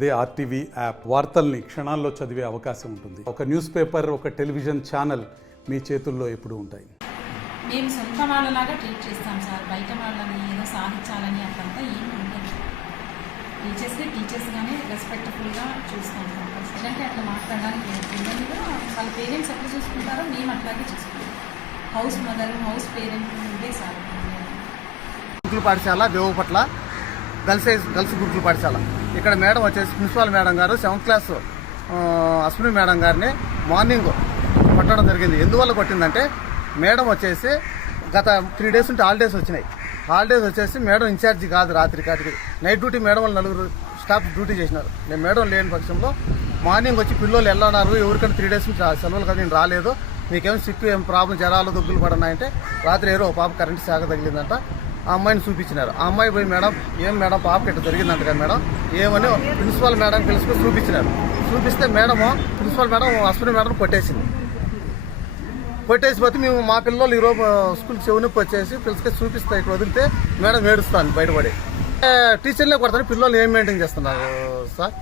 అదే RTV app వార్తల్ని క్షణాల్లో చదివే అవకాశం ఉంటుంది. ఒక న్యూస్ పేపర్, ఒక టెలివిజన్ ఛానల్ మీ చేతుల్లో ఎప్పుడూ ఉంటాయి. మేము సొంత వాళ్ళలాగా ట్రీట్ చేస్తాం సార్. బయట వాళ్ళని ఏదో సాధించాలని అట్లంతా ఏమి ఉండదు. టీచర్స్గానే రెస్పెక్ట్ఫుల్గా చూస్తాం. ఎందుకంటే అట్లా మాట్లాడడానికి పిల్లలు కూడా వాళ్ళ పేరెంట్స్ ఎట్లా చూసుకుంటారో మేము అట్లాగే చూసుకుంటాం. హౌస్ మదర్, హౌస్ పేరెంట్ ఉండే సార్. గురుకుల పాఠశాల దేవపట్ల గర్ల్స్ గురుకుల పాఠశాల. ఇక్కడ మేడం వచ్చేసి ప్రిన్సిపాల్ మేడం గారు 7th క్లాస్ అశ్విని మేడం గారిని మార్నింగ్ కొట్టడం జరిగింది. ఎందువల్ల కొట్టిందంటే మేడం వచ్చేసి గత 3 days ఉంటే హాలిడేస్ వచ్చినాయి. హాలిడేస్ వచ్చేసి మేడం ఇన్ఛార్జి కాదు, రాత్రి కాటికి నైట్ డ్యూటీ మేడం వాళ్ళు 4 స్టాఫ్ డ్యూటీ చేసినారు. నేను మేడం లేని పక్షంలో మార్నింగ్ వచ్చి పిల్లలు వెళ్ళన్నారు, ఎవరికైనా 3 days నుంచి సెలవులు కదా నేను రాలేదు, మీకేం సిక్కు ఏం ప్రాబ్లం, జ్వరాలు దగ్గులు పడినాయంటే రాత్రి ఏరో పాప కరెంట్ శాఖ తగిలిందంట. ఆ అమ్మాయిని చూపించినారు. ఆ అమ్మాయి పోయి మేడం ఏం మేడం పాపకి ఇట్లా జరిగిందంట కదా మేడం ఏమని ప్రిన్సిపాల్ మేడం పిలుచుకొని చూపించినారు. చూపిస్తే madam principal madam Ashwini madam కొట్టేసిపోతే మేము మా పిల్లలు ఈరోజు స్కూల్కి చెవునొప్పి వచ్చేసి పిలుచుకొని చూపిస్తే ఇక్కడ వదిలితే మేడం ఏడుస్తాను బయటపడి. టీచర్లే కొడతాను, పిల్లలు ఏం మెయింటైన్ చేస్తున్నారు సార్.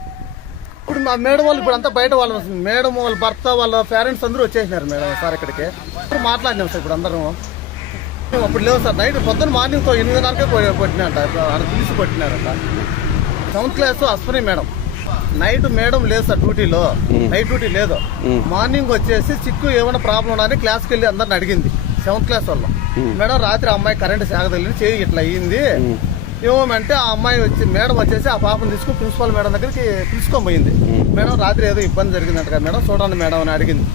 ఇప్పుడు మా మేడం వాళ్ళు ఇప్పుడు అంతా బయట వాళ్ళు మేడం వాళ్ళ భర్త వాళ్ళ పేరెంట్స్ అందరూ వచ్చేసినారు మేడం సార్ ఇక్కడికి. ఇప్పుడు మాట్లాడినాం సార్. ఇప్పుడు అందరం అప్పుడు లేవు సార్. నైట్ పొద్దున్న మార్నింగ్ 8:30కే కొట్టినారంట, పిలిచి కొట్టినారంట. 7th class Ashwini madam. Night madam లేదు సార్ డ్యూటీలో, నైట్ డ్యూటీ లేదు. మార్నింగ్ వచ్చేసి చిక్కు ఏమైనా ప్రాబ్లం ఉన్నా అని క్లాస్కి వెళ్ళి అందరిని అడిగింది 7th క్లాస్ వాళ్ళు. మేడం రాత్రి అమ్మాయి కరెంట్ శాఖ తగిలి చేయి ఇట్లా అయ్యింది ఏమంటే ఆ అమ్మాయి వచ్చి మేడం వచ్చేసి ఆ పాపను తీసుకుని ప్రిన్సిపాల్ మేడం దగ్గరికి పిలుచుకొని పోయింది. మేడం రాత్రి ఏదో ఇబ్బంది జరిగిందంట కదా మేడం చూడండి మేడం అని అడిగింది.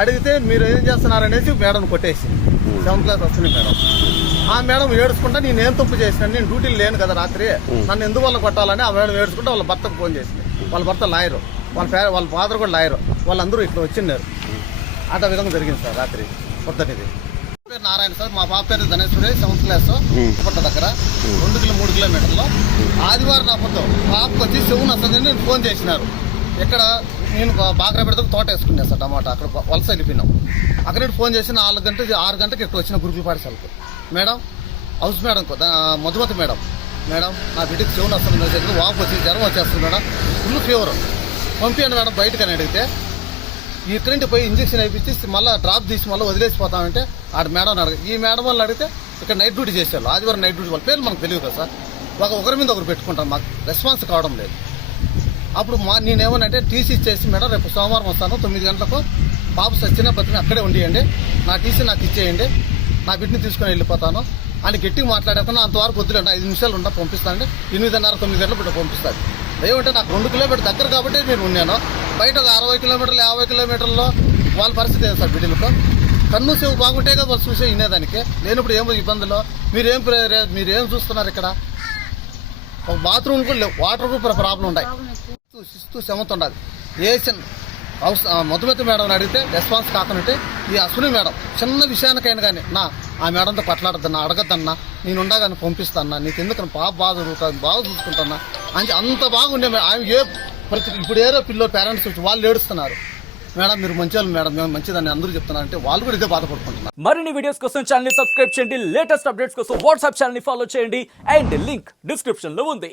అడిగితే మీరు ఏం చేస్తున్నారనేసి మేడం కొట్టేసి 7th క్లాస్ వస్తుంది మేడం. ఆ మేడం ఏడుచుకుంటా నేనేం తప్పు చేసినాను, నేను డ్యూటీలు లేను కదా రాత్రి, నన్ను ఎందువల్ల కొట్టాలని ఆ మేడం ఏడుచుకుంటే వాళ్ళ భర్తకు ఫోన్ చేసింది. వాళ్ళ భర్త లాయరు, వాళ్ళ ఫాదర్ కూడా లాయరు, వాళ్ళందరూ ఇక్కడ వచ్చిన్నారు. అట్లా విధంగా జరిగింది సార్ రాత్రి పొద్దున్నది. పేరు నారాయణ సార్, మా పాప పేరు ధనేశ్వరి, 7th క్లాస్ పుట్ట దగ్గర 2-3 కిలోమీటర్లో. ఆదివారం నా పొద్దు పాపకు వచ్చి చెవును వస్తుంది నేను ఫోన్ చేసినారు. ఇక్కడ నేను బాగా పెడితే తోట వేసుకున్నాను సార్ టమాటా, అక్కడ వలస వెళ్ళిపోయినాం. అక్కడ ఫోన్ చేసి 6 గంటలకు ఇక్కడ వచ్చిన గురుకుల పాఠశాలకు. Madam house madam Madhumathi madam నా బిడ్డకి చెవును వస్తుంది, వాపు వచ్చి జ్వరం వచ్చేస్తుంది మేడం, ఫుల్ ఫీవర్, పంపించండి మేడం బయటకని అడిగితే ఇక్కడింటి పోయి ఇంజక్షన్ వేయించి మళ్ళీ డ్రాప్ తీసి మళ్ళీ వదిలేసిపోతామంటే ఆడ మేడం ఈ మేడం వాళ్ళు అడిగితే ఇక్కడ నైట్ డ్యూటీ చేసేవాళ్ళు, ఆదివారం నైట్ డ్యూటీ వాళ్ళ పేర్లు మనకు తెలియదు కదా సార్. ఒకరి మీద ఒకరు పెట్టుకుంటాం, మాకు రెస్పాన్స్ కావడం లేదు. అప్పుడు నేనేమనంటే టీసీ ఇచ్చేసి మేడం రేపు సోమవారం వస్తాను 9 గంటలకు, పాప సచ్చిన బతిని అక్కడే ఉండియండి, నా టీసీ నాకు ఇచ్చేయండి, నా బిడ్డని తీసుకుని వెళ్ళిపోతాను అని గట్టిగా మాట్లాడాక అంతవరకు వద్దులేండి 5 నిమిషాలు ఉంటా పంపిస్తానండి, 8:30-9 గంటలు బిడ్డ పంపిస్తాను. ఏమంటే నాకు 2 కిలోమీటర్ దగ్గర కాబట్టి నేను ఉన్నాను, బయట 60 కిలోమీటర్లు 50 కిలోమీటర్లో వాళ్ళ పరిస్థితి ఏంటి సార్. బిడ్డలకు కన్ను సేవు బాగుంటే కదా వాళ్ళు చూసే వినేదానికి, లేనప్పుడు ఏమో ఇబ్బందులు. మీరేం చూస్తున్నారు ఇక్కడ? ఒక బాత్రూమ్ కూడా లేవు, వాటర్ కూడా ప్రాబ్లం ఉన్నాయి, శిస్తు శ్రమతో ఉండాలి. ఏషియన్ హౌస్ మధుమతి మేడం అడిగితే రెస్పాన్స్ కాకుండా ఈ అశ్విని మేడం చిన్న విషయానికైనా కానీ ఆ మేడంతో కొట్లాడద్దన్నా, అడగద్దన్నా, నేను ఉండగానే పంపిస్తాన్నా, నీకు ఎందుకని పాప బాగా చూసుకుంటున్నా అని అంత బాగుండే. ఆమె ఇప్పుడు ఏదో పిల్లలు పేరెంట్స్ వచ్చి వాళ్ళు ఏడుస్తున్నారు, మేడం మీరు మంచివాళ్ళు మేడం, మేము మంచిదని అందరూ చెప్తున్నారంటే వాళ్ళు కూడా ఇదే బాధపడుకుంటున్నారు. మరిన్ని వీడియోస్ కోసం ఛానల్ ని సబ్స్క్రైబ్ చేయండి, లేటెస్ట్ అప్డేట్స్ కోసం వాట్సాప్ ఛానల్ ని ఫాలో చేయండి, అండ్ లింక్ డిస్క్రిప్షన్ లో ఉంది.